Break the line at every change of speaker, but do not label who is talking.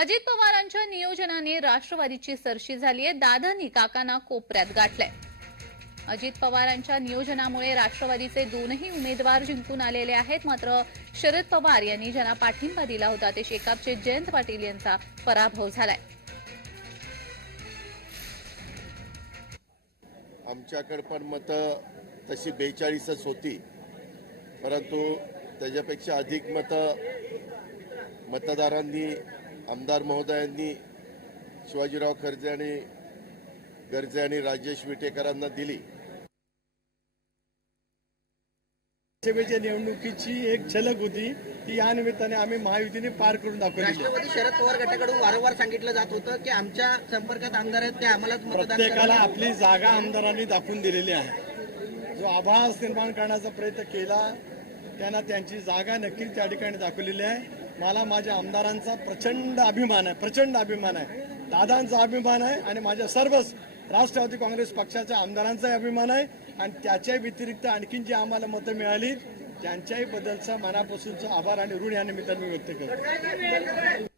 अजित पवारांच्या नियोजनाने राष्ट्रवादीची सरशी झाली आहे. दादांनी काकांना कोपऱ्यात गाठलंय. अजित पवारांच्या नियोजनामुळे राष्ट्रवादीचे दोनही उमेदवार जिंकून आलेले आहेत. मात्र शरद पवार यांनी ज्यांना पाठिंबा दिला होता ते शेकापचे जयंत पाटील यांचा पराभव झालाय.
आमच्याकडे पण मतं तशी बेचाळीसच होती. परंतु त्याच्यापेक्षा अधिक मतं मतदारांनी आमदार महोदयांनी शिवाजीराव खर्जे आणि गर्जे आणि राजेश विटेकरांना दिली.
लोकसभेच्या निवडणुकीची एक झलक होती ती या निमित्ताने आम्ही महायुतीने पार करून दाखवलेली आहे.
राष्ट्रवादी शरद पवार गटाकडून वारंवार सांगितलं जात होतं की आमच्या संपर्कात आमदार आहेत ते आम्हालाच मतदान
प्रत्येकाला
करायला
आपली जागा आमदारांनी दाखवून दिलेली आहे. जो आभास निर्माण करण्याचा प्रयत्न केला त्यांना त्यांची जागा नक्कीच त्या ठिकाणी दाखवलेली आहे. मला माझ्या आमदारांचा प्रचंड अभिमान आहे प्रचंड अभिमान आहे. दादांचा अभिमान आहे आणि माझ्या सर्वच राष्ट्रवादी काँग्रेस पक्षाच्या आमदारांचाही अभिमान आहे. आणि त्याच्या व्यतिरिक्त आणखीन जी आम्हाला मतं मिळाली त्यांच्याही बद्दलचा मनापासूनचा आभार आणि ऋण या निमित्ताने मी व्यक्त करतो.